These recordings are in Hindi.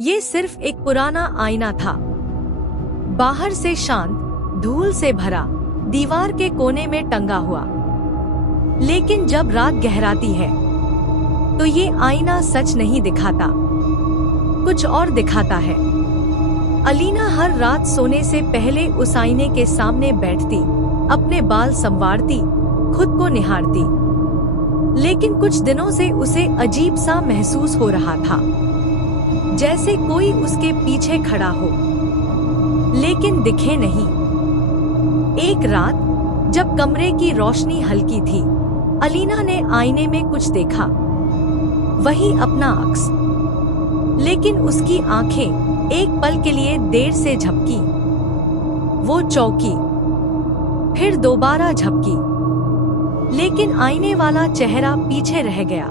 ये सिर्फ एक पुराना आईना था, बाहर से शांत, धूल से भरा, दीवार के कोने में टंगा हुआ। लेकिन जब रात गहराती है तो ये आईना सच नहीं दिखाता, कुछ और दिखाता है। अलीना हर रात सोने से पहले उस आईने के सामने बैठती, अपने बाल संवारती, खुद को निहारती। लेकिन कुछ दिनों से उसे अजीब सा महसूस हो रहा था, जैसे कोई उसके पीछे खड़ा हो, लेकिन दिखे नहीं। एक रात जब कमरे की रोशनी हल्की थी, अलीना ने आईने में कुछ देखा, वही अपना अक्स। लेकिन उसकी आंखें एक पल के लिए देर से झपकी। वो चौंकी, फिर दोबारा झपकी, लेकिन आईने वाला चेहरा पीछे रह गया,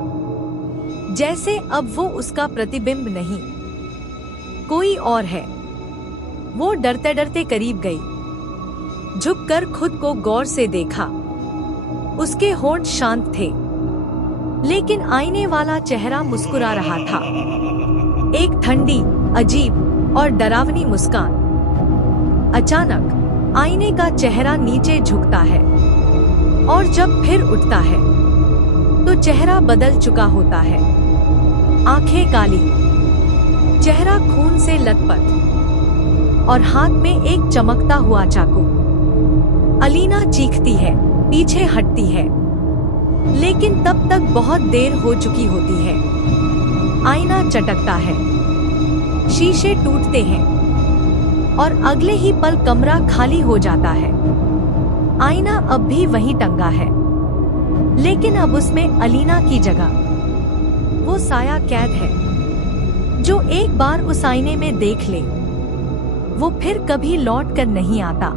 जैसे अब वो उसका प्रतिबिंब नहीं, कोई और है। वो डरते डरते करीब गई, झुककर खुद को गौर से देखा। उसके होंठ शांत थे, लेकिन आईने वाला चेहरा मुस्कुरा रहा था, एक ठंडी, अजीब और डरावनी मुस्कान। अचानक आईने का चेहरा नीचे झुकता है, और जब फिर उठता है तो चेहरा बदल चुका होता है। आंखें काली, चेहरा खून से लथपथ, और हाथ में एक चमकता हुआ चाकू। अलीना चीखती है, पीछे हटती है, लेकिन तब तक बहुत देर हो चुकी होती है। आईना चटकता है, शीशे टूटते हैं, और अगले ही पल कमरा खाली हो जाता है। आईना अब भी वहीं टंगा है, लेकिन अब उसमें अलीना की जगह वो साया कैद है, जो एक बार उस आईने में देख ले, वो फिर कभी लौट कर नहीं आता।